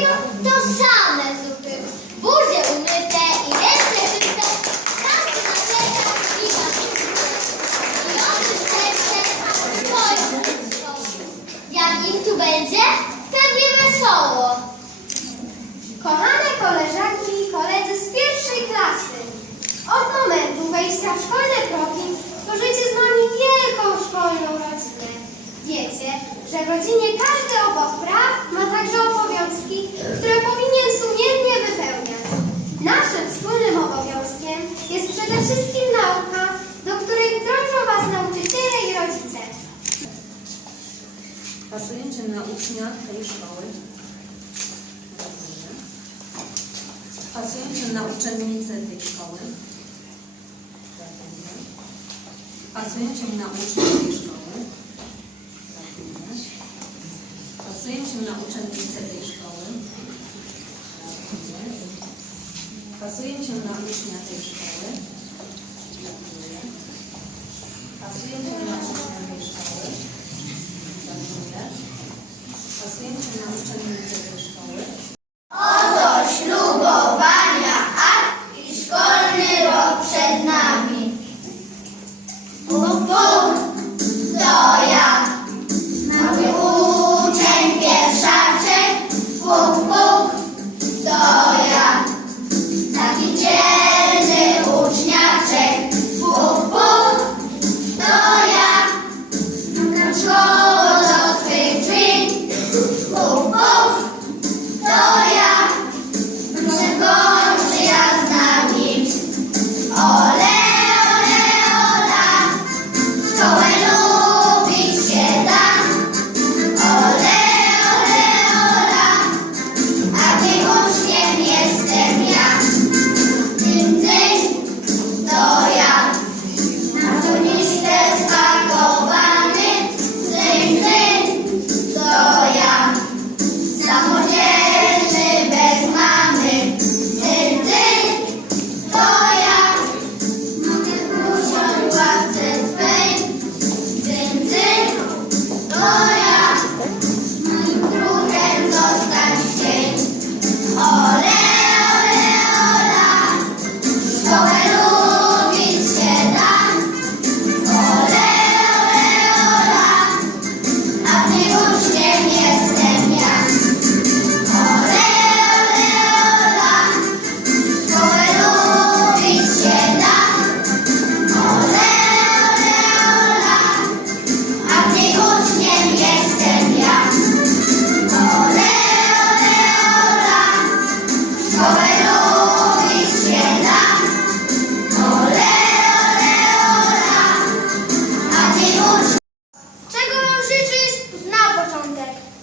to ucznia tej szkoły. Pasujecie na uczennicę tej szkoły. Pasujecie na ucznia tej szkoły. Pasujecie na uczennicę tej szkoły. Pasujecie na ucznia tej szkoły. Pasujecie na ucznia tej szkoły. Pasujecie na uczennicę tej szkoły. Oto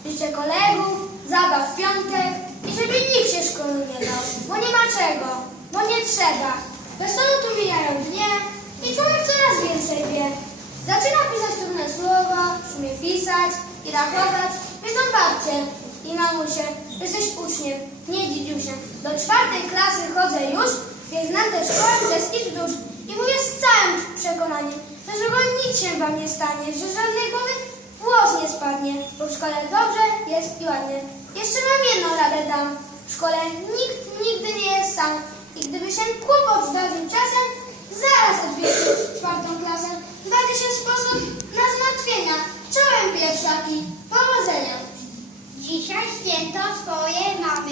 Życzę kolegów, zabaw w piątek i żeby nikt się szkoły nie dał, bo nie ma czego, bo nie trzeba. Wesoło tu mijają dnie i człowiek coraz więcej wie. Zaczyna pisać trudne słowa, umie pisać i rachować, wiedzą babcie i mamusie, że jesteś uczniem, nie dzidziusiem. Do czwartej klasy chodzę już, więc znam tę szkołę przez i wzdłuż. I mówię z całym przekonaniem, że żego nic się wam nie stanie, że żadnej głowy włos nie spadnie, bo w szkole dobrze jest i ładnie. Jeszcze wam jedną radę dam. W szkole nikt nigdy nie jest sam. I gdyby się kłopot zdarzył czasem, zaraz odwiedził czwartą klasę. Znajdzie się sposób na zmartwienia. Czołem pierwszaki. Powodzenia. Dzisiaj święto swoje mamy,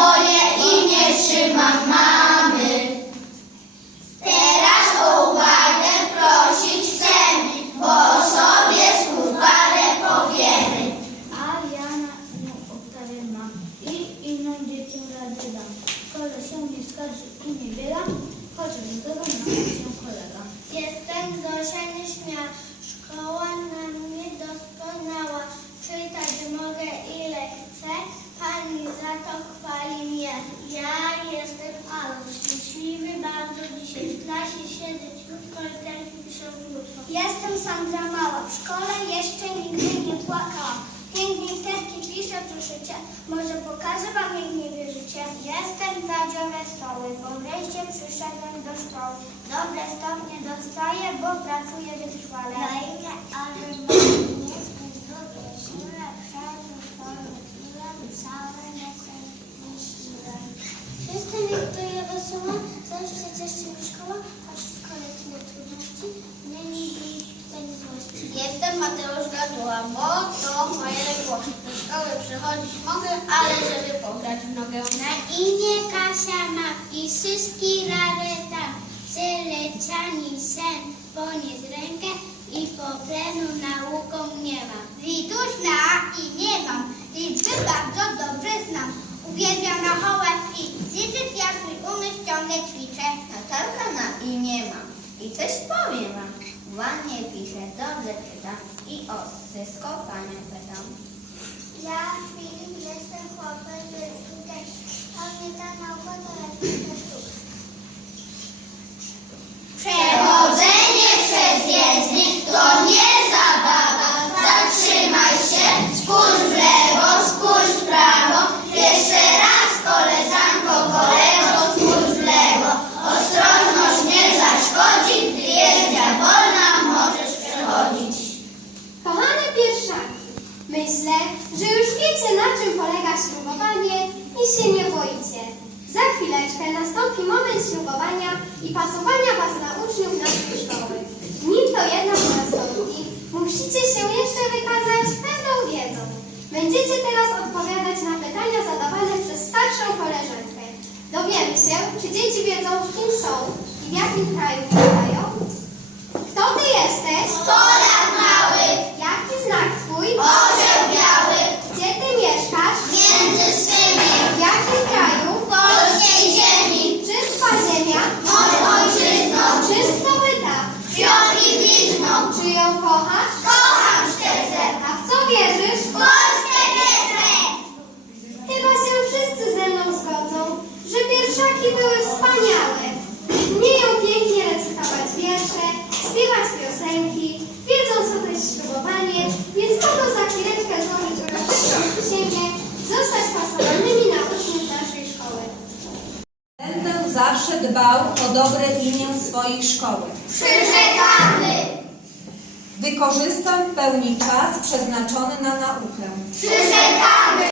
moje imię Szymon mamy. Teraz o uwagę prosić chcemy, bo o sobie słów parę powiemy. A ja na inną oktawę mam i inną dzieciom radę dam. Koleś się nie skarży i nie bieram. chociaż do tego się kolega. Jestem Zosia nieśmiała, szkoła na mnie doskonała. Pani za to chwali mnie. Ja jestem Alu. Szczęśliwy bardzo dzisiaj. W klasie siedzę krótko i ten piszę krótko. Jestem Sandra Mała. W szkole jeszcze nigdy nie płakałam. Pięknie literki piszę, proszę Cię. Może pokażę Wam, jak nie wierzycie. Jestem Tadzio Wesoły, bo wreszcie przyszedłem do szkoły. Dobre stopnie dostaję, bo pracuję wytrwale. Dajcie, ale nie skończyłem. Siłę przed wszędzie szkoły, całe jestem myśliwem. Jestem Wiktoria Wesoła, zawsze cieszy mnie szkoła, choć w tyle trudności, nie nigdy nie złości. Jestem Mateusz Gatuła, bo to moje legło. Do szkoły przychodzić mogę, ale żeby pograć w nogę. Na imię Kasia ma i wszystkie rareta, przeleciani sen, poniósł rękę i po plenu nauką nie ma. Wituś na imię mam, liczby bardzo dobrze znam. Uwielbiam rachować i liczyć, ja swój umysł ciągle ćwiczę. Natalka na imię mam i coś powiem wam. Ładnie piszę, dobrze czytam i o wszystko panią pytam. Ja Filip jestem chłopem z też. A mnie ta nauka to jest wiecie na czym polega ślubowanie i się nie boicie. Za chwileczkę nastąpi moment ślubowania i pasowania Was na uczniów naszej szkoły. Nim to jednak nastąpi, musicie się jeszcze wykazać pewną wiedzą. Będziecie teraz odpowiadać na pytania zadawane przez starszą koleżankę. Dowiemy się, czy dzieci wiedzą, kim są i w jakim kraju mieszkają. Dbał o dobre imię swojej szkoły. Przyrzekamy, Wykorzystam w pełni czas przeznaczony na naukę. przyrzekamy.